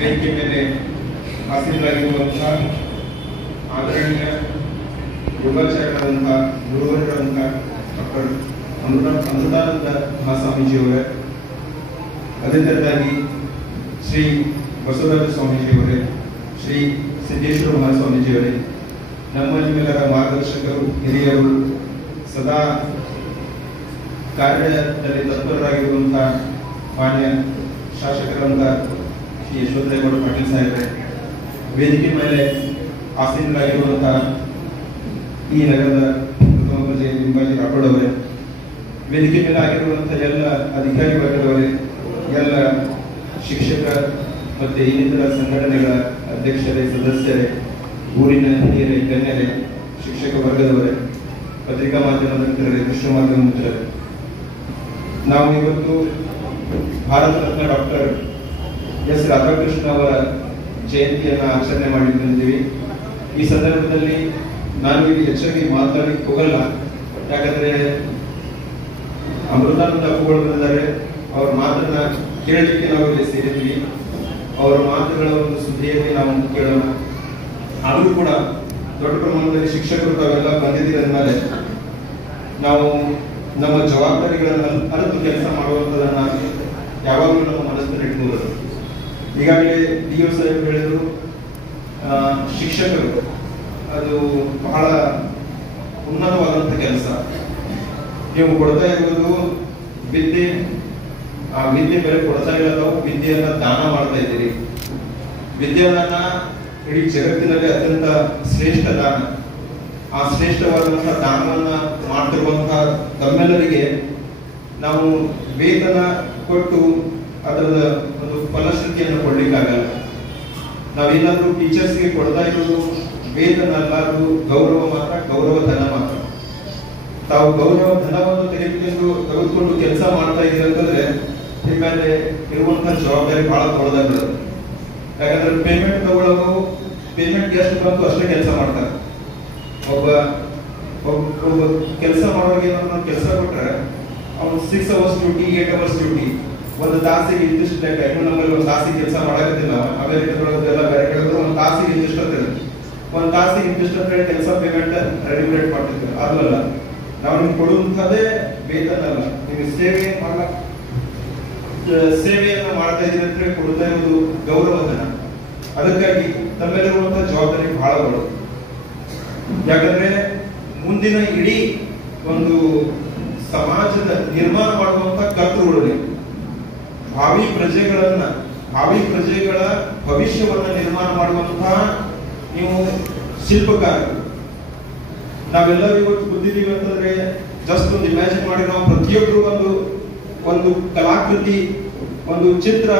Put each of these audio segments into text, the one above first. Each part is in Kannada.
ವೇದಿಕೆ ಮೇಲೆ ಆಸೀನರಾಗಿರುವಂತಹ ಆದರಣೀಯ ಯೋಗಾಚಾರ್ಯರಾದಂತಹ ಗುರುವರಾದಂತಹ ಡಾಕ್ಟರ್ ಅಮೃತಾನಂದ ಮಹಾಸ್ವಾಮೀಜಿಯವರೇ, ಅದೇ ತರದಾಗಿ ಶ್ರೀ ಬಸವರಾಜ ಸ್ವಾಮೀಜಿಯವರೇ, ಶ್ರೀ ಸಿದ್ದೇಶ್ವರ ಮಹಾಸ್ವಾಮೀಜಿಯವರೇ, ನಮ್ಮ ನಿಮ್ಮೆಲ್ಲರ ಮಾರ್ಗದರ್ಶಕರು, ಹಿರಿಯರು, ಸದಾ ಕಾರ್ಯದಲ್ಲಿ ತತ್ಪರರಾಗಿರುವಂತಹ ಮಾನ್ಯ ಶಾಸಕರಂತ ಶ್ರೀ ಯಶವಂತರೇಗೌಡ ಪಾಟೀಲ್ ಸಾಹೇಬ್ರೆ, ವೇದಿಕೆ ಮೇಲೆ ಆಸೀನರಾಗಿರುವಂತಹ ಈ ನಗರದ ಪ್ರಥಮ ಪ್ರಜೆ ಲಿಂಬಾಜಿ ರಾಠೋಡ್ ಅವರೇ, ವೇದಿಕೆ ಮೇಲೆ ಆಗಿರುವಂತಹ ಎಲ್ಲ ಅಧಿಕಾರಿ ವರ್ಗದವರೇ, ಎಲ್ಲ ಶಿಕ್ಷಕ ಮತ್ತೆ ಇನ್ನಿತರ ಸಂಘಟನೆಗಳ ಅಧ್ಯಕ್ಷರೇ, ಸದಸ್ಯರೇ, ಊರಿನ ಹಿರಿಯರೇ, ಗಣ್ಯರೇ, ಶಿಕ್ಷಕ ವರ್ಗದವರೇ, ಪತ್ರಿಕಾ ಮಾಧ್ಯಮದ ಮಿತ್ರರೇ, ದೃಶ್ಯ ಮಾಧ್ಯಮ ಮಿತ್ರರೇ, ನಾವು ಇವತ್ತು ಭಾರತ ರತ್ನ ಡಾಕ್ಟರ್ ಎಸ್ ರಾಧಾಕೃಷ್ಣ ಅವರ ಜಯಂತಿಯನ್ನು ಆಚರಣೆ ಮಾಡಿದ್ದೀವಿ. ಈ ಸಂದರ್ಭದಲ್ಲಿ ನಾನು ಇಲ್ಲಿ ಹೆಚ್ಚಾಗಿ ಮಾತನಾಡಲಿಕ್ಕೆ ಹೋಗಲ್ಲ, ಯಾಕಂದ್ರೆ ಅಮೃತಾನಂದ ಅಪ್ಪುಗಳು ಬಂದಿದ್ದಾರೆ. ಅವರ ಮಾತನ್ನ ಕೇಳಲಿಕ್ಕೆ ನಾವು ಇಲ್ಲಿ ಸೇರಿದ್ವಿ. ಅವರ ಮಾತುಗಳ ಒಂದು ಸುದ್ದಿಯಲ್ಲಿ ನಾವು ಕೇಳೋಣ. ಆದರೂ ಕೂಡ ದೊಡ್ಡ ಪ್ರಮಾಣದಲ್ಲಿ ಶಿಕ್ಷಕರು ತಾವೆಲ್ಲ ಬಂದಿದ್ದೀರ ಅಂದಮೇಲೆ ನಾವು ನಮ್ಮ ಜವಾಬ್ದಾರಿಗಳನ್ನು ಅರಿತು ಕೆಲಸ ಮಾಡುವಂಥದನ್ನ ಯಾವಾಗಲೂ ನಮ್ಮ ಮನಸ್ಸಿನಲ್ಲಿ ಇಟ್ಕೊಳ್ಳೋದು. ಈಗಾಗಲೇ ಡಿ.ಒ. ಸಾಹೇಬ್ ಹೇಳಿದ್ರು, ಶಿಕ್ಷಕರು ಅದು ಬಹಳ ಉನ್ನತವಾದಂಥ ಕೆಲಸ. ನೀವು ಕೊಡ್ತಾ ಇರುವುದು ವಿದ್ಯೆ, ಆ ವಿದ್ಯೆ ಬೆಲೆ ಕೊಡ್ತಾ ಇಲ್ಲ, ತಾವು ವಿದ್ಯೆಯನ್ನ ದಾನ ಮಾಡ್ತಾ ಇದ್ದೀರಿ. ವಿದ್ಯಾದಾನ ಇಡೀ ಜಗತ್ತಿನಲ್ಲಿ ಅತ್ಯಂತ ಶ್ರೇಷ್ಠ ದಾನ. ಆ ಶ್ರೇಷ್ಠವಾದಂತಹ ದಾನವನ್ನ ಮಾಡ್ತಿರುವಂತಹ ತಮ್ಮೆಲ್ಲರಿಗೆ ನಾವು ವೇತನ ಕೊಟ್ಟು ಅದರ ಒಂದು ಫಲಶ್ರುತಿಯನ್ನು ಕೊಡ್ಲಿಕ್ಕಾಗಲ್ಲ. ನಾವೇನಾದ್ರೂ ಟೀಚರ್ಸ್ಗೆ ಕೊಡ್ತಾ ಇರೋದು ವೇತನ ಅಲ್ಲ, ಅದು ಗೌರವ ಮಾತ್ರ, ಗೌರವ ಧನ ಮಾತ್ರ. ತಾವು ಗೌರವ ಧನವನ್ನು ತೆಗೆದುಕೊಂಡು ಕೆಲಸ ಮಾಡ್ತಾ ಇದ್ದೀರಿ ಅಂತಂದ್ರೆ ನಿಮ್ಮ ಮೇಲೆ ಇರುವಂತಹ ಜವಾಬ್ದಾರಿ ಬಹಳ ದೊಡ್ಡದಾಗಿರೋದು. ಯಾಕಂದ್ರೆ ಪೇಮೆಂಟ್ ತಗೊಳ್ಳೋದು, ಪೇಮೆಂಟ್ ಎಷ್ಟು ಬಂತು ಅಷ್ಟೇ ಕೆಲಸ ಮಾಡ್ತಾರೆ. ಒಬ್ಬ ಕೆಲಸ ಮಾಡೋರಿಗೆ ಏನಾದ್ರು ಕೆಲಸ ಕೊಟ್ರೆ ಅವ್ನು 6 hours ಡ್ಯೂಟಿ, 8 hours ಡ್ಯೂಟಿ, ಒಂದು ತಾಸಿಗೆ ಇಂತಿಷ್ಟು ಲೆಕ್ಕ. ಇನ್ನು ನಮ್ಮಲ್ಲಿ ಒಂದು ತಾಸಿಗೆ ಕೆಲಸ ಮಾಡಾಕತ್ತಿಲ್ಲ. ಅಮೆರಿಕದೊಳಗೆಲ್ಲ ಬೇರೆ ಕಡೆ ಒಂದು ತಾಸಿಗೆ ಇಂತಿಷ್ಟು ಅಂತ ಹೇಳಿ, ಒಂದು ತಾಸಿಗೆ ಇಂತಿಷ್ಟು ಅಂತ ಹೇಳಿ ಕೆಲಸ ಪೇಮೆಂಟ್ ರೆಡಿಮೇಡ್ ಮಾಡ್ತಿರ್ತೀವಿ. ಅದಲ್ಲ, ನಾವು ನಿಮ್ಗೆ ಕೊಡುವಂಥದ್ದೇ ವೇತನ ಅಲ್ಲ, ನಿಮಗೆ ಸೇವೆಯನ್ನು ಮಾಡ್ತಾ ಇದ್ದೀರಿ ಅಂತ ಹೇಳಿ ಕೊಡ್ತಾ ಇರೋದು ಗೌರವಧನ. ಅದಕ್ಕಾಗಿ ತಮ್ಮೆಲ್ಲಿರುವಂತಹ ಜವಾಬ್ದಾರಿ ಬಹಳ ದೊಡ್ಡದು. ಯಾಕಂದ್ರೆ ಮುಂದಿನ ಇಡೀ ಒಂದು ಸಮಾಜದ ನಿರ್ಮಾಣ ಮಾಡುವಂತ ಕರ್ತೃಗಳು, ಭಾವಿ ಪ್ರಜೆಗಳ ಭವಿಷ್ಯವನ್ನ ನಿರ್ಮಾಣ ಮಾಡುವಂತಹ ನೀವು ಶಿಲ್ಪಕಾರರು. ನಾವೆಲ್ಲರೂ ಇವತ್ತು ಬಂದಿದ್ದೀವಿ ಅಂತಂದ್ರೆ ಜಸ್ಟ್ ಒಂದು ಇಮ್ಯಾಜಿನ್ ಮಾಡಿ, ನಾವು ಪ್ರತಿಯೊಬ್ಬರು ಒಂದು ಕಲಾಕೃತಿ, ಒಂದು ಚಿತ್ರ,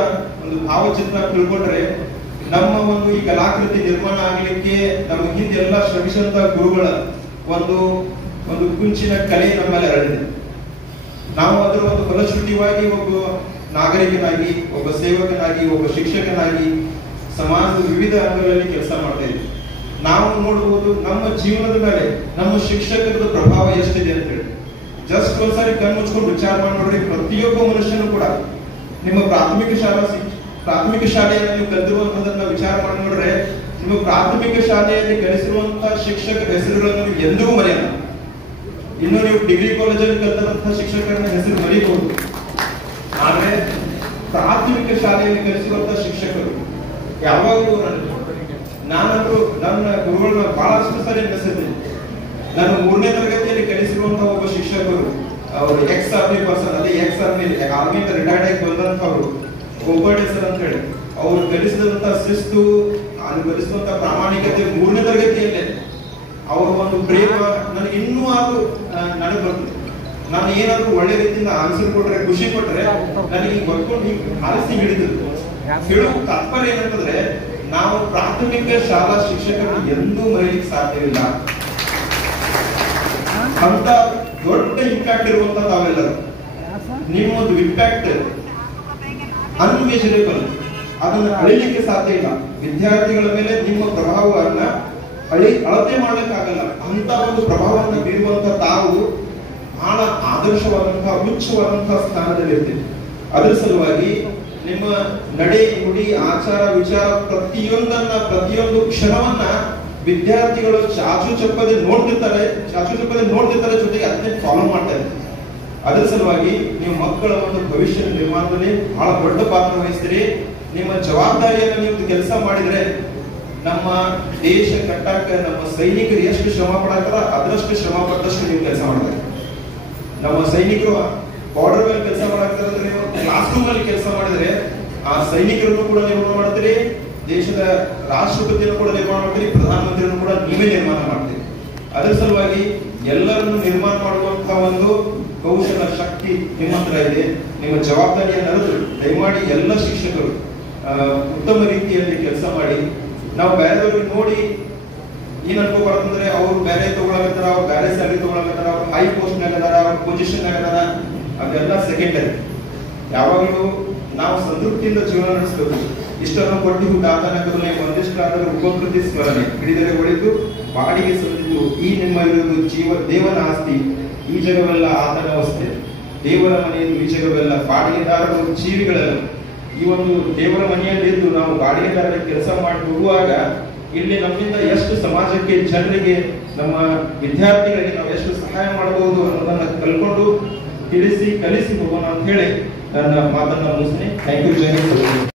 ಒಂದು ಭಾವಚಿತ್ರ ತಿಳ್ಕೊಂಡ್ರೆ ನಮ್ಮ ಒಂದು ಈ ಕಲಾಕೃತಿ ನಿರ್ಮಾಣ ಆಗಲಿಕ್ಕೆ ನಮ್ಮ ಹಿಂದೆ ಎಲ್ಲ ಶ್ರಮಿಸಿದಂತ ಗುರುಗಳ ಒಂದು ಕುಂಚಿನ ಕಲೆ ನಮ್ಮಲ್ಲಿ ಹರಡಿದೆ. ನಾವು ಅದರ ಒಂದು ಫಲಶ್ರುತಿಯಾಗಿ ಒಬ್ಬ ನಾಗರಿಕನಾಗಿ, ಒಬ್ಬ ಸೇವಕನಾಗಿ, ಒಬ್ಬ ಶಿಕ್ಷಕನಾಗಿ ಸಮಾಜದ ವಿವಿಧ ಅಂಗಗಳಲ್ಲಿ ಕೆಲಸ ಮಾಡ್ತಾ ಇದ್ದೀವಿ. ನಾವು ನೋಡಬಹುದು ನಮ್ಮ ಜೀವನದ ಮೇಲೆ ನಮ್ಮ ಶಿಕ್ಷಕರದ ಪ್ರಭಾವ ಎಷ್ಟಿದೆ ಅಂತ ಹೇಳಿ. ಜಸ್ಟ್ ಒಂದ್ಸಾರಿ ಕಣ್ಣು ಮುಚ್ಕೊಂಡು ವಿಚಾರ ಮಾಡಿ ನೋಡ್ರಿ. ಪ್ರತಿಯೊಬ್ಬ ಮನುಷ್ಯನು ಕೂಡ ನಿಮ್ಮ ಪ್ರಾಥಮಿಕ ಶಾಲೆಯಲ್ಲಿ ನೀವು ಕಲಿತಿರುವಂತದನ್ನ ವಿಚಾರ ಮಾಡಿ ನೋಡ್ರೆ, ನಿಮ್ಮ ಪ್ರಾಥಮಿಕ ಶಾಲೆಯಲ್ಲಿ ಕಲಿಸಿರುವಂತಹ ಶಿಕ್ಷಕರ ಹೆಸರುಗಳನ್ನು ನೀವು ಎಂದೂ ಮರೆಯಲ್ಲ. ಇನ್ನು ನೀವು ಡಿಗ್ರಿ ಕಾಲೇಜಲ್ಲಿ ಕಲಿತಂತಹ ಶಿಕ್ಷಕರನ್ನ ಹೆಸರು ಮರೀಬಹುದು, ಆದ್ರೆ ಪ್ರಾಥಮಿಕ ಶಾಲೆಯಲ್ಲಿ ಕಲಿಸಿರುವಂತಹ ಶಿಕ್ಷಕರು ಯಾವಾಗಲೂ ನಾನಂತೂ ನನ್ನ ಗುರುಗಳನ್ನ ಬಹಳಷ್ಟು ಸಾರಿ ನೆನೆಸಿದ್ದೀನಿ. ನಾನು 3ನೇ ತರಗತಿಯಲ್ಲಿ ಕಲಿಸಿರುವಂತಹ ಒಬ್ಬ ಶಿಕ್ಷಕರು, ಅವರು ಎಕ್ಸ್ ಆರ್ಮಿ ಪರ್ಸನ್, ಅದೇ ಎಕ್ಸ್ ಆರ್ಮಿ ರಿಟೈರ್ಡ್ ಆಗಿ ಬಂದಂತವ್ರು, ಗೋಪಾಡೆ ಸರ್ ಅಂತ ಹೇಳಿ, ಅವರು ಕಲಿಸಿದಂತಹ ಶಿಸ್ತು, ಕಲಿಸಿದಂತಹ ಪ್ರಾಮಾಣಿಕತೆ 3ನೇ ತರಗತಿಯಲ್ಲೇ ಅವರ ಒಂದು ಪ್ರೇಮ ನನಗೆ ಇನ್ನೂ ಅದು ನನಗೆ ಬರ್ತದೆ. ನಾನು ಏನಾದ್ರು ಒಳ್ಳೆ ರೀತಿಯಿಂದ ಆನ್ಸರ್ ಕೊಟ್ರೆ, ಖುಷಿ ಕೊಟ್ರೆ ನನಗೆ ಗೊತ್ಕೊಂಡು ಆರಿಸಿ ಹಿಡಿದಿತ್ತು. ಹೇಳುವ ತಾತ್ಪರ್ಯ ಏನಂತಂದ್ರೆ, ನಾವು ಪ್ರಾಥಮಿಕ ಶಾಲಾ ಶಿಕ್ಷಕರನ್ನು ಎಂದೂ ಮರೆಯಲಿಕ್ಕೆ ಸಾಧ್ಯವಿಲ್ಲ. ಅಂತ ದೊಡ್ಡ ಇಂಪ್ಯಾಕ್ಟ್ ಇರುವಂತ ತಾವೆಲ್ಲರೂ, ನಿಮ್ಮೊಂದು ಇಂಪ್ಯಾಕ್ಟ್ ಅನ್ಮೆಜರೇಬಲ್, ಅದನ್ನು ಅಳಿಲಿಕ್ಕೆ ಸಾಧ್ಯ ಇಲ್ಲ. ವಿದ್ಯಾರ್ಥಿಗಳ ಮೇಲೆ ನಿಮ್ಮ ಪ್ರಭಾವವನ್ನ ಅಳತೆ ಮಾಡ್ಲಿಕ್ಕಾಗಲ್ಲ. ಅಂತ ಒಂದು ಪ್ರಭಾವವನ್ನು ಬೀರುವಂತ ತಾವು ಬಹಳ ಆದರ್ಶವಾದಂತಹ, ಉಚ್ಚವಾದಂತಹ ಸ್ಥಾನದಲ್ಲಿರ್ತೀವಿ. ಅದರ ಸಲುವಾಗಿ ನಿಮ್ಮ ನಡೆ ನುಡಿ ಆಚಾರ ವಿಚಾರ ಪ್ರತಿಯೊಂದು ಕ್ಷಣವನ್ನ ವಿದ್ಯಾರ್ಥಿಗಳು ಚಾಚು ಚಪ್ಪದೆ ನೋಡ್ತಿರ್ತಾರೆ ಜೊತೆಗೆ ಅದನ್ನೇ ಫಾಲೋ ಮಾಡ್ತಾರೆ. ಅದರ ಸಲುವಾಗಿ ನೀವು ಮಕ್ಕಳ ಒಂದು ಭವಿಷ್ಯದ ನಿರ್ಮಾಣದಲ್ಲಿ ಬಹಳ ದೊಡ್ಡ ಪಾತ್ರ ವಹಿಸ್ತೀರಿ. ನಿಮ್ಮ ಜವಾಬ್ದಾರಿಯನ್ನು ನೀವು ಕೆಲಸ ಮಾಡಿದ್ರೆ ನಮ್ಮ ದೇಶ ಕಟ್ಟಕ್ಕೆ ನಮ್ಮ ಸೈನಿಕರು ಎಷ್ಟು ಶ್ರಮ ಪಡತ್ತಾರ ಅದರಷ್ಟು ಶ್ರಮ ಪಟ್ಟಷ್ಟು ನೀವು ಕೆಲಸ ಮಾಡ್ತಾರೆ. ನಮ್ಮ ಸೈನಿಕರು ಬಾರ್ಡರ್ ಮೇಲೆ ಕೆಲಸ ಮಾಡಾಕ್ತಾರೆ, ಕ್ಲಾಸ್ ರೂಮ್ ಅಲ್ಲಿ ಕೆಲಸ ಮಾಡಿದ್ರೆ ಆ ಸೈನಿಕರನ್ನು ಕೂಡ ನಿರ್ಮಾಣ ಮಾಡ್ತೀರಿ, ದೇಶದ ರಾಷ್ಟ್ರಪತಿಯನ್ನು ಕೂಡ ನಿರ್ಮಾಣ ಮಾಡ್ತೀರಿ, ಪ್ರಧಾನಮಂತ್ರಿಯನ್ನು ಕೂಡ ನೀವೇ ನಿರ್ಮಾಣ ಮಾಡ್ತೀರಿ. ಅದರ ಸಲುವಾಗಿ ಎಲ್ಲರನ್ನು ನಿರ್ಮಾಣ ಮಾಡುವಂತಹ ಒಂದು ಕೌಶಲ ಶಕ್ತಿ ನಿಮ್ಮ ಹತ್ರ ಇದೆ. ನಿಮ್ಮ ಜವಾಬ್ದಾರಿಯನ್ನು ಅರಿತು ದಯಮಾಡಿ ಎಲ್ಲ ಶಿಕ್ಷಕರು ಉತ್ತಮ ರೀತಿಯಲ್ಲಿ ಕೆಲಸ ಮಾಡಿ. ನಾವು ಬೇರೆಯವ್ರಿಗೆ ನೋಡಿ ಏನ್ ಅನ್ಕೋಬಾರ್ದಂದ್ರೆ ಅವ್ರು ಬೇರೆ ತಗೊಳಕತ್ತಾರ, ಅವ್ರು ಬೇರೆ ಸ್ಯಾಲರಿ ತಗೊಳಕತ್ತಾರ, ಅವ್ರು ಹೈ ಪೋಸ್ಟ್ ನಾಗದಾರ, ಅವ್ರ ಪೊಸಿಷನ್ ನಾಗದಾರ, ಅದೆಲ್ಲ ಸೆಕೆಂಡರಿ. ಯಾವಾಗಲೂ ನಾವು ಸಂತೃಪ್ತಿಯಿಂದ ಜೀವನ ನಡೆಸಬೇಕು. ಇಷ್ಟನ್ನು ಕೊಟ್ಟಿದ್ದು ದಾತನಗರನೆ ಒಂದಿಷ್ಟಾದರೂ ಉಪಕೃತಿ ಸ್ಮರಣೆ ಹಿಡಿದರೆ ಒಳಿತು ಬಾಡಿಗೆ ಸಂದಿದ್ದು ಈ ನಿಮ್ಮ ಇರುವುದು ದೇವನ ಆಸ್ತಿ ಈ ಜಗವೆಲ್ಲ ಆತನ ವಸ್ತೆ ದೇವರ ಮನೆಯನ್ನು ಈ ಜಗವೆಲ್ಲ ಬಾಡಿಗೆದಾರರು ಜೀವಿಗಳೆಲ್ಲ. ಈ ಒಂದು ದೇವರ ಮನೆಯಲ್ಲಿದ್ದು ನಾವು ಬಾಡಿಗೆದಾರರ ಕೆಲಸ ಮಾಡಿ ಹೋಗುವಾಗ ಇಲ್ಲಿ ನಮ್ಮಿಂದ ಎಷ್ಟು ಸಮಾಜಕ್ಕೆ, ಜನರಿಗೆ, ನಮ್ಮ ವಿದ್ಯಾರ್ಥಿಗಳಿಗೆ ನಾವು ಎಷ್ಟು ಸಹಾಯ ಮಾಡಬಹುದು ಅನ್ನೋದನ್ನ ಕಲ್ಕೊಂಡು ಕಲಿಸಿ ಹೋಗೋಣ ಅಂತ ಹೇಳಿ ನನ್ನ ಮಾತನ್ನ ಮುಗಿಸ್ತೀನಿ. Thank you. ಜೈ ಹಿಂದ್.